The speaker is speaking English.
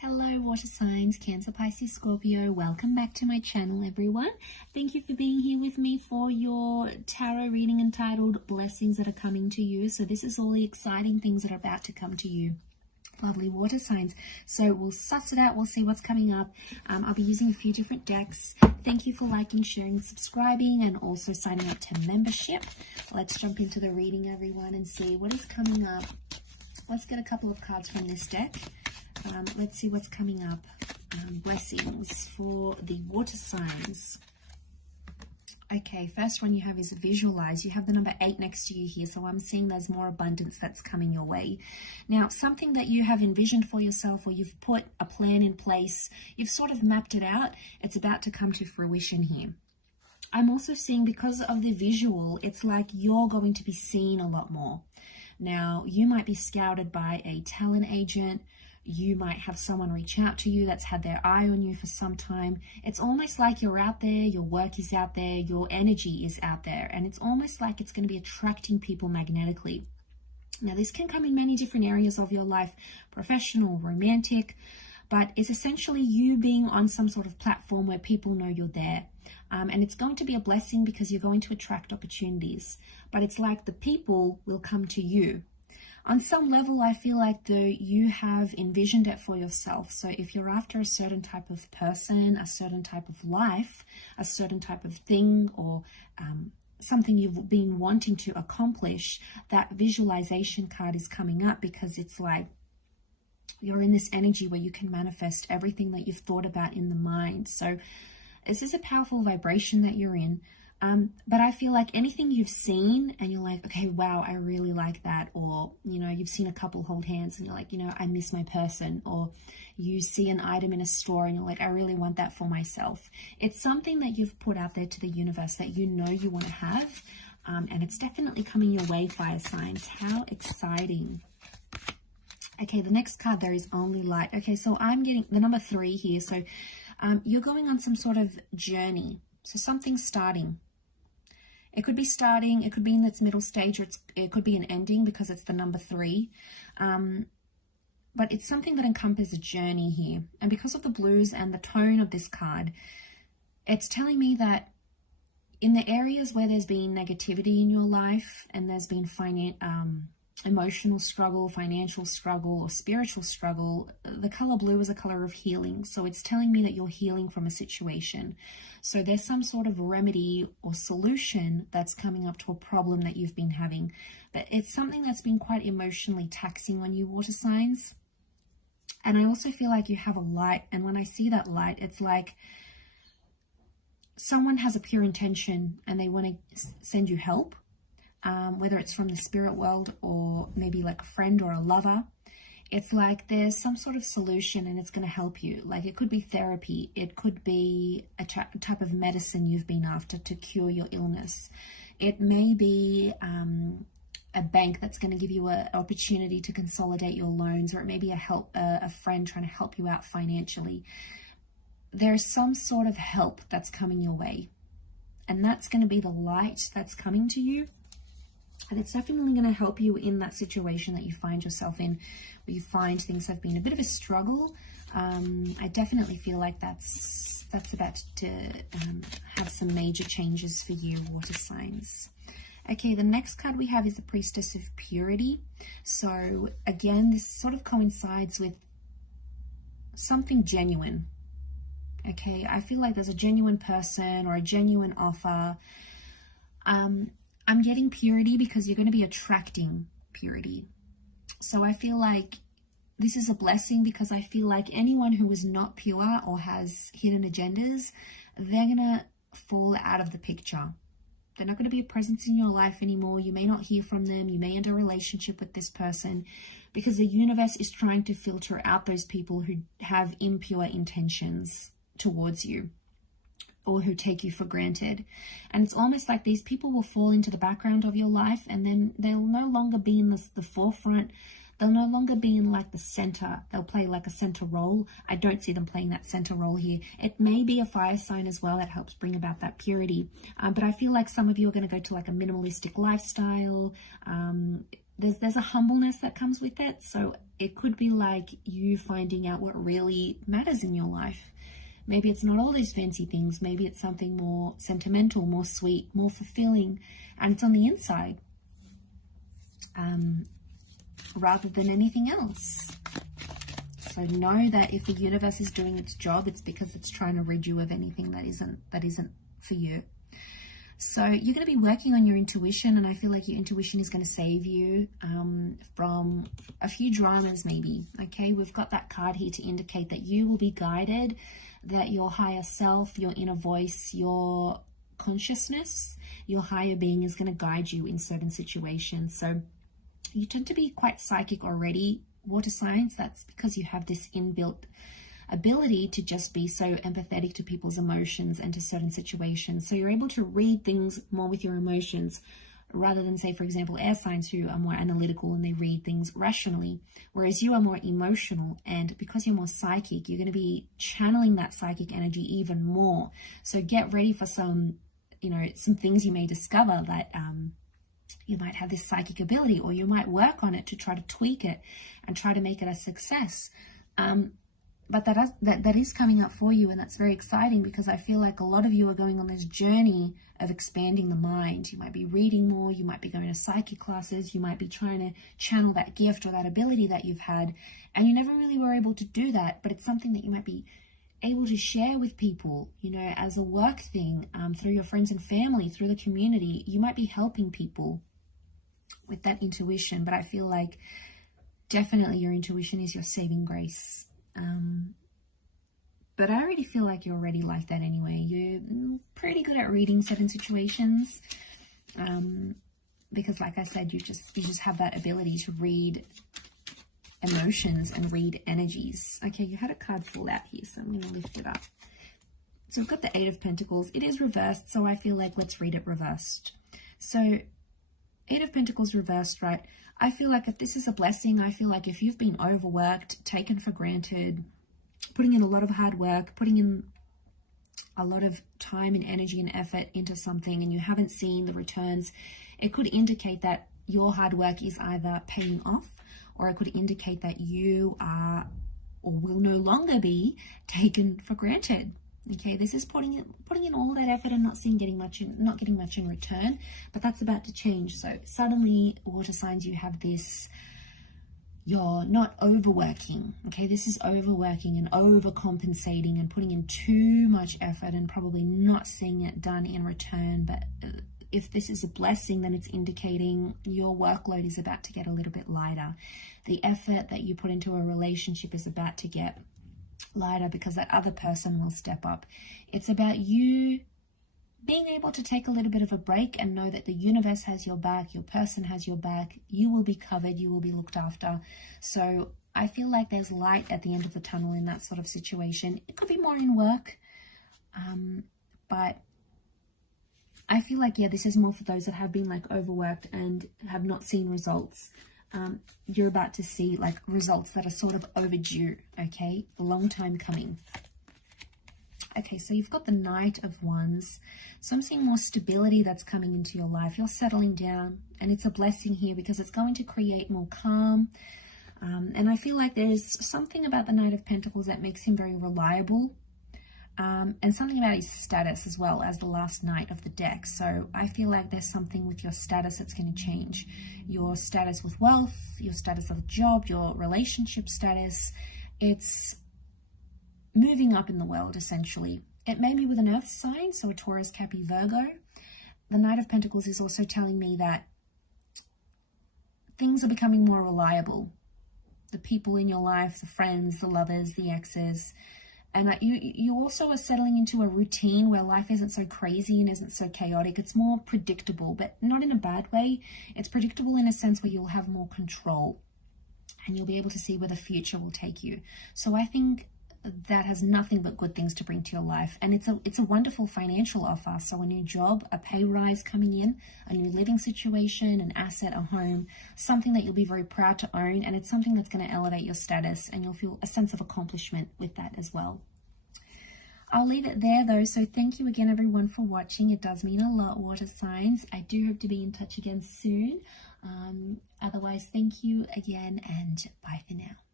Hello water signs, Cancer, Pisces, Scorpio. Welcome back to my channel, everyone. Thank you for being here with me for your tarot reading entitled Blessings That Are Coming to You. So this is all the exciting things that are about to come to you. Lovely water signs. So we'll suss it out. We'll see what's coming up. I'll be using a few different decks. Thank you for liking, sharing, subscribing, and also signing up to membership. Let's jump into the reading, everyone, and see what is coming up. Let's get a couple of cards from this deck. Let's see what's coming up. Blessings for the water signs. Okay, first one you have is visualize. You have the number 8 next to you here, so I'm seeing there's more abundance that's coming your way. Now, something that you have envisioned for yourself, or you've put a plan in place, you've sort of mapped it out, it's about to come to fruition here. I'm also seeing, because of the visual, it's like you're going to be seen a lot more. Now, you might be scouted by a talent agent. You might have someone reach out to you that's had their eye on you for some time. It's almost like you're out there, your work is out there, your energy is out there, and it's almost like it's going to be attracting people magnetically. Now, this can come in many different areas of your life, professional, romantic, but it's essentially you being on some sort of platform where people know you're there. And it's going to be a blessing because you're going to attract opportunities, but it's like the people will come to you. On some level, I feel like though you have envisioned it for yourself. So if you're after a certain type of person, a certain type of life, a certain type of thing, or something you've been wanting to accomplish, that visualization card is coming up because it's like you're in this energy where you can manifest everything that you've thought about in the mind. So this is a powerful vibration that you're in. But I feel like anything you've seen and you're like, okay, wow, I really like that. Or, you know, you've seen a couple hold hands and you're like, you know, I miss my person. Or you see an item in a store and you're like, I really want that for myself. It's something that you've put out there to the universe that you know you want to have. And it's definitely coming your way, fire signs. How exciting. Okay, the next card there is only light. Okay, so I'm getting the number 3 here. So you're going on some sort of journey. So something's starting. It could be starting, it could be in its middle stage, or it could be an ending because it's the number 3. But it's something that encompasses a journey here. And because of the blues and the tone of this card, it's telling me that in the areas where there's been negativity in your life and there's been emotional struggle, financial struggle, or spiritual struggle, the color blue is a color of healing. So it's telling me that you're healing from a situation. So there's some sort of remedy or solution that's coming up to a problem that you've been having. But it's something that's been quite emotionally taxing on you, water signs. And I also feel like you have a light. And when I see that light, it's like someone has a pure intention and they want to send you help. Whether it's from the spirit world or maybe like a friend or a lover, it's like there's some sort of solution and it's going to help you. Like it could be therapy. It could be a type of medicine you've been after to cure your illness. It may be a bank that's going to give you an opportunity to consolidate your loans, or it may be a friend trying to help you out financially. There's some sort of help that's coming your way, and that's going to be the light that's coming to you. And it's definitely going to help you in that situation that you find yourself in, where you find things have been a bit of a struggle. I definitely feel like that's about to have some major changes for you, water signs. Okay, the next card we have is the Priestess of Purity. So again, this sort of coincides with something genuine. Okay, I feel like there's a genuine person or a genuine offer. I'm getting purity because you're going to be attracting purity. So I feel like this is a blessing because I feel like anyone who is not pure or has hidden agendas, they're going to fall out of the picture. They're not going to be a presence in your life anymore. You may not hear from them. You may end a relationship with this person because the universe is trying to filter out those people who have impure intentions towards you, or who take you for granted. And it's almost like these people will fall into the background of your life, and then they'll no longer be in the forefront. They'll no longer be in like the center. They'll play like a center role. I don't see them playing that center role here. It may be a fire sign as well that helps bring about that purity. But I feel like some of you are going to go to like a minimalistic lifestyle. there's a humbleness that comes with it. So it could be like you finding out what really matters in your life. Maybe it's not all these fancy things. Maybe it's something more sentimental, more sweet, more fulfilling, and it's on the inside rather than anything else. So know that if the universe is doing its job, it's because it's trying to rid you of anything that isn't for you. So you're going to be working on your intuition, and I feel like your intuition is going to save you from a few dramas maybe, okay? We've got that card here to indicate that you will be guided, that your higher self, your inner voice, your consciousness, your higher being is going to guide you in certain situations. So you tend to be quite psychic already, water signs. That's because you have this inbuilt ability to just be so empathetic to people's emotions and to certain situations. So you're able to read things more with your emotions rather than, say, for example, air signs who are more analytical and they read things rationally, whereas you are more emotional. And because you're more psychic, you're going to be channeling that psychic energy even more. So get ready for some things you may discover that you might have this psychic ability, or you might work on it to try to tweak it and try to make it a success. But that is coming up for you, and that's very exciting because I feel like a lot of you are going on this journey of expanding the mind. You might be reading more, you might be going to psychic classes, you might be trying to channel that gift or that ability that you've had, and you never really were able to do that, but it's something that you might be able to share with people, as a work thing, through your friends and family, through the community. You might be helping people with that intuition, but I feel like definitely your intuition is your saving grace. But I already feel like you're already like that anyway. You're pretty good at reading certain situations, because like I said, you just have that ability to read emotions and read energies. Okay, you had a card fall out here, so I'm going to lift it up. So we've got the Eight of Pentacles. It is reversed, so I feel like let's read it reversed. So Eight of Pentacles reversed, right? I feel like if this is a blessing, I feel like if you've been overworked, taken for granted, putting in a lot of hard work, putting in a lot of time and energy and effort into something and you haven't seen the returns, it could indicate that your hard work is either paying off, or it could indicate that you are or will no longer be taken for granted. Okay, this is putting in all that effort and not getting much in return, but that's about to change. So suddenly, water signs, you have this, you're not overworking. Okay, this is overworking and overcompensating and putting in too much effort and probably not seeing it done in return. But if this is a blessing, then it's indicating your workload is about to get a little bit lighter. The effort that you put into a relationship is about to get lighter because that other person will step up. It's about you being able to take a little bit of a break and know that the universe has your back, your person has your back, you will be covered, you will be looked after. So I feel like there's light at the end of the tunnel in that sort of situation. It could be more in work, but I feel like, yeah, this is more for those that have been like overworked and have not seen results. You're about to see like results that are sort of overdue, okay? A long time coming. Okay, so you've got the Knight of Wands. So I'm seeing more stability that's coming into your life. You're settling down, and it's a blessing here because it's going to create more calm. And I feel like there's something about the Knight of Pentacles that makes him very reliable. And something about his status as well as the last knight of the deck. So I feel like there's something with your status that's going to change. Your status with wealth, your status of a job, your relationship status. It's moving up in the world, essentially. It may be with an earth sign, so a Taurus, Capricorn, Virgo. The Knight of Pentacles is also telling me that things are becoming more reliable. The people in your life, the friends, the lovers, the exes. And you also are settling into a routine where life isn't so crazy and isn't so chaotic. It's more predictable, but not in a bad way. It's predictable in a sense where you'll have more control and you'll be able to see where the future will take you. So I think that has nothing but good things to bring to your life. And it's a wonderful financial offer. So a new job, a pay rise coming in, a new living situation, an asset, a home, something that you'll be very proud to own. And it's something that's going to elevate your status and you'll feel a sense of accomplishment with that as well. I'll leave it there though. So thank you again, everyone, for watching. It does mean a lot, water signs. I do hope to be in touch again soon. Otherwise, thank you again and bye for now.